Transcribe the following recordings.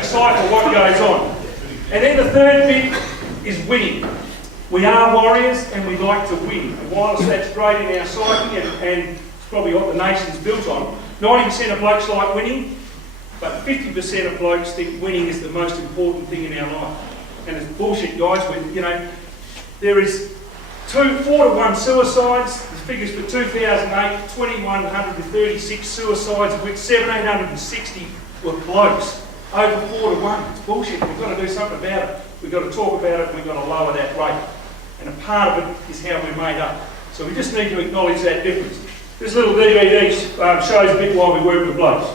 decipher what goes on. And then the third bit is winning. We are warriors and we like to win. And whilst that's great in our psyche and it's probably what the nation's built on, 90% of blokes like winning, but 50% of blokes think winning is the most important thing in our life. And it's bullshit, guys. There is 4 to 1 suicides. The figures for 2008, 2,136 suicides, of which 1,760 were blokes. Over 4 to 1. It's bullshit. We've got to do something about it. We've got to talk about it and we've got to lower that rate. And a part of it is how we're made up. So we just need to acknowledge that difference. This little DVD shows a bit why we work with blokes.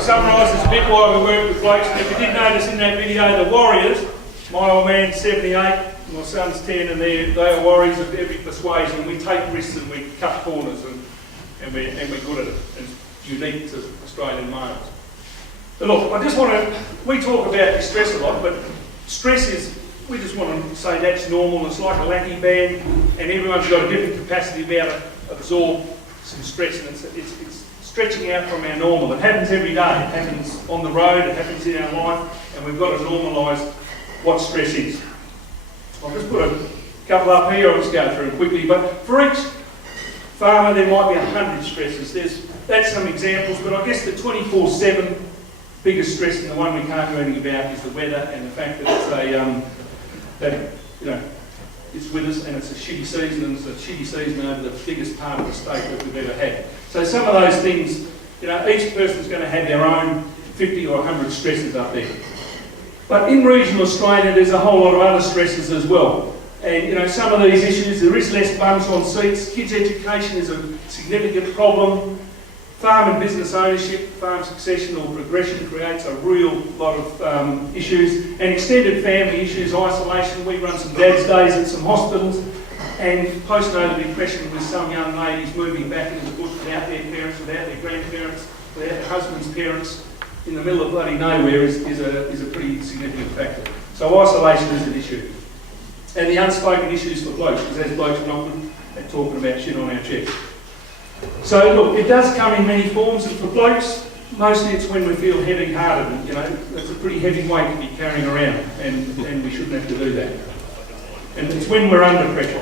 Summarises a bit why we work with blokes. And if you did notice in that video, the warriors, my old man's 78, my son's 10, and they are warriors of every persuasion. We take risks and we cut corners and we're good at it. It's unique to Australian males. But look, I just want to, we talk about distress a lot, but stress is, we just want to say that's normal. It's like a lackey band and everyone's got a different capacity to be able to absorb some stress, and it's stretching out from our normal. It happens every day. It happens on the road, it happens in our life, and we've got to normalise what stress is. I'll just put a couple up here, I'll just go through them quickly, but for each farmer there might be 100 stresses. That's some examples, but I guess the 24/7 biggest stress, and the one we can't do anything about, is the weather and the fact that it's with us and it's a shitty season, and it's a shitty season over the biggest part of the state that we've ever had. So some of those things, each person's going to have their own 50 or 100 stresses up there. But in regional Australia, there's a whole lot of other stresses as well. And some of these issues, there is less bums on seats. Kids' education is a significant problem. Farm and business ownership, farm succession or progression creates a real lot of issues. And extended family issues, isolation. We run some dad's days at some hospitals. And postnatal depression with some young ladies moving back into the bush without their parents, without their grandparents, without their husband's parents, in the middle of bloody nowhere is a pretty significant factor. So isolation is an issue. And the unspoken issues for blokes, because as blokes we're not good at talking about shit on our chest. So look, it does come in many forms, and for blokes, mostly it's when we feel heavy-hearted, and that's a pretty heavy weight to be carrying around, and we shouldn't have to do that. And it's when we're under pressure.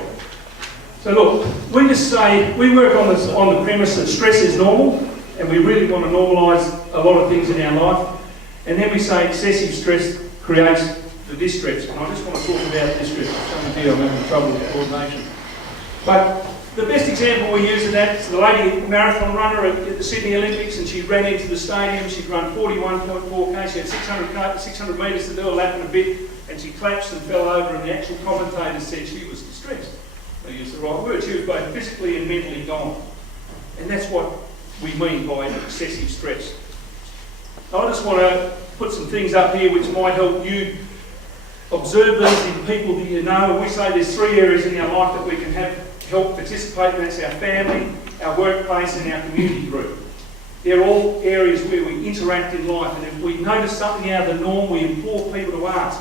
So look, we just say, we work on the premise that stress is normal, and we really want to normalise a lot of things in our life, and then we say excessive stress creates the distress. And I just want to talk about distress. Some of you I'm having trouble with coordination. But the best example we use of that is the lady marathon runner at the Sydney Olympics, and she ran into the stadium. She'd run 41.4k, she had 600 metres to do a lap and a bit, and she collapsed and fell over, and the actual commentator said she was distressed. They used the right word. She was both physically and mentally gone. And that's what we mean by excessive stress. I just want to put some things up here which might help you observe these in people that you know. And we say there's 3 areas in our life that we can help participate, and that's our family, our workplace and our community group. They're all areas where we interact in life, and if we notice something out of the norm, we implore people to ask.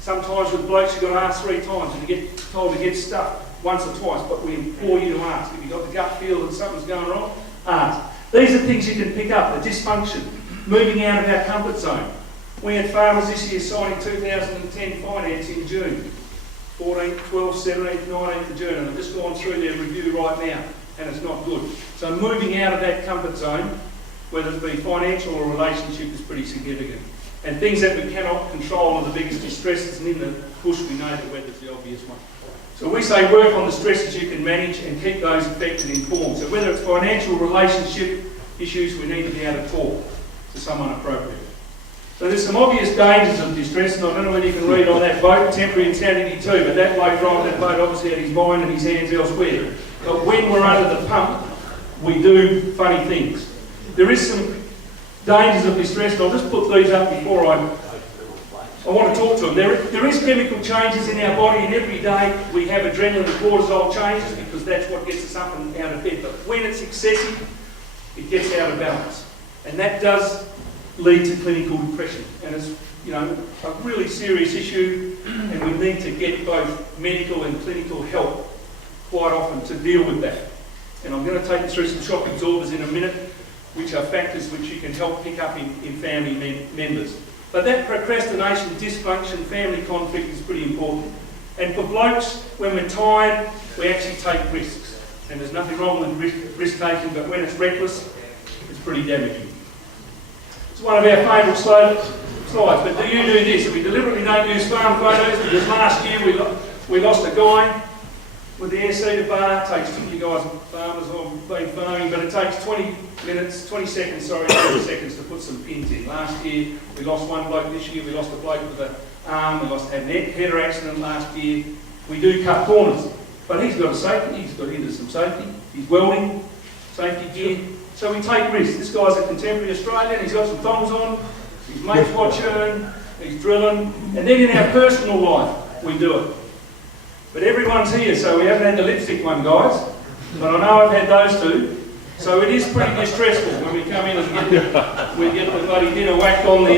Sometimes with blokes you've got to ask 3 times, and you get told to get stuff once or twice, but we implore you to ask. If you've got the gut feel that something's going wrong, ask. These are things you can pick up, the dysfunction, moving out of our comfort zone. We had farmers this year signing 2010 finance in June. 14th, 12th, 17th, 19th of June, and I've just gone through their review right now, and it's not good. So moving out of that comfort zone, whether it be financial or relationship, is pretty significant. And things that we cannot control are the biggest distresses, and in the bush we know the weather's the obvious one. So we say work on the stresses you can manage and keep those affected informed. So whether it's financial relationship issues, we need to be able to talk to someone appropriate. So there's some obvious dangers of distress, and I don't know whether you can read on that boat, temporary insanity too, but that bloke driving that boat obviously had his mind and his hands elsewhere. But when we're under the pump, we do funny things. There is some dangers of distress, and I'll just put these up before I want to talk to them. There is chemical changes in our body, and every day we have adrenaline and cortisol changes because that's what gets us up and out of bed. But when it's excessive, it gets out of balance. And that does lead to clinical depression. And it's, you know, a really serious issue, and we need to get both medical and clinical help quite often to deal with that. And I'm going to take you through some shock absorbers in a minute, which are factors which you can help pick up in family members. But that procrastination, dysfunction, family conflict is pretty important. And for blokes, when we're tired, we actually take risks. And there's nothing wrong with risk taking, but when it's reckless, it's pretty damaging. It's one of our favourite slides, but do you do this? We deliberately don't use farm photos because last year we lost a guy with the air-seated bar. It takes, you guys farmers have been farming, but it takes 20 seconds to put some pins in. Last year we lost one bloke, this year we lost a bloke with an arm, we had an header accident last year. We do cut corners, but he's got a safety, he's got into some safety, he's welding, safety gear. So we take risks. This guy's a contemporary Australian, he's got some thongs on, his mate's watching, he's drilling, and then in our personal life we do it. But everyone's here, so we haven't had the lipstick one, guys. But I know I've had those two. So it is pretty distressful when we come in and get the bloody dinner whacked on the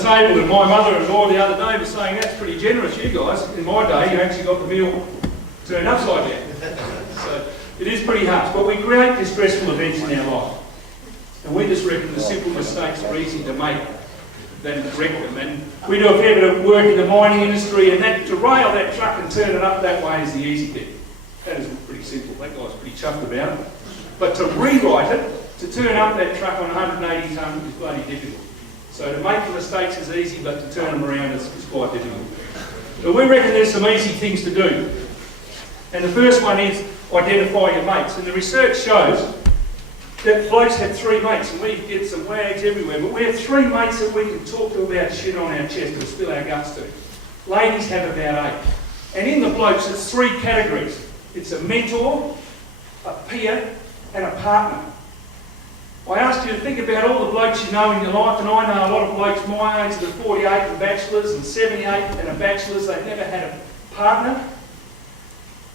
table. And my mother-in-law the other day was saying, that's pretty generous, you guys. In my day, you actually got the meal turned upside down. So it is pretty harsh. But we create distressful events in our life. And we just reckon the simple mistakes are easy to make than correct them. And we do a fair bit of work in the mining industry, and that to rail that truck and turn it up that way is the easy bit. That is pretty simple. That guy's pretty chuffed about it. But to rewrite it, to turn up that truck on 180 tonne is bloody difficult. So to make the mistakes is easy, but to turn them around is quite difficult. But we reckon there's some easy things to do. And the first one is identify your mates. And the research shows that blokes have three mates, and we get some wags everywhere, but we have three mates that we can talk to about shit on our chest or spill our guts to. Ladies have about 8. And in the blokes, it's 3 categories. It's a mentor, a peer, and a partner. I asked you to think about all the blokes you know in your life, and I know a lot of blokes my age that are 48 and bachelors, and 78 and a bachelors. They've never had a partner.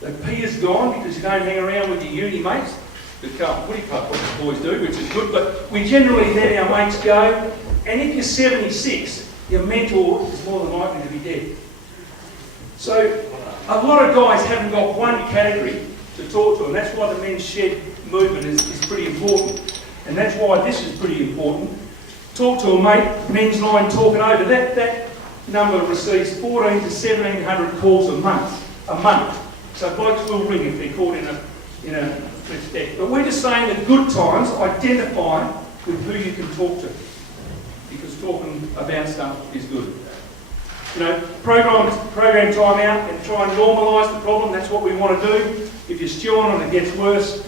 The peer's gone because you don't hang around with your uni mates. Good car, footy club, what the boys do, which is good, but we generally let our mates go, and if you're 76, your mentor is more than likely to be dead. So a lot of guys haven't got one category to talk to, and that's why the men's shed movement is pretty important, and that's why this is pretty important. Talk to a mate, men's line, talk it over. That number receives 14 to 1700 calls a month. So blokes will ring if they're caught in a but we're just saying that good times, identify with who you can talk to, because talking about stuff is good. You know, program time out and try and normalise the problem. That's what we want to do. If you're stewing and it gets worse,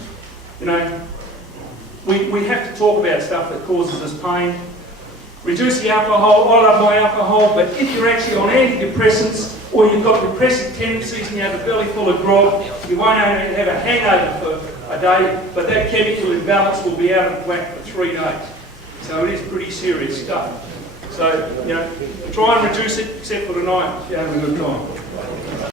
you know, we have to talk about stuff that causes us pain. Reduce the alcohol. I love my alcohol, but if you're actually on antidepressants or you've got depressive tendencies and you have a belly full of grog, you won't only have a hangover for a day, but that chemical imbalance will be out of whack for 3 days. So it is pretty serious stuff. So, you know, try and reduce it, except for tonight if you're having a good time.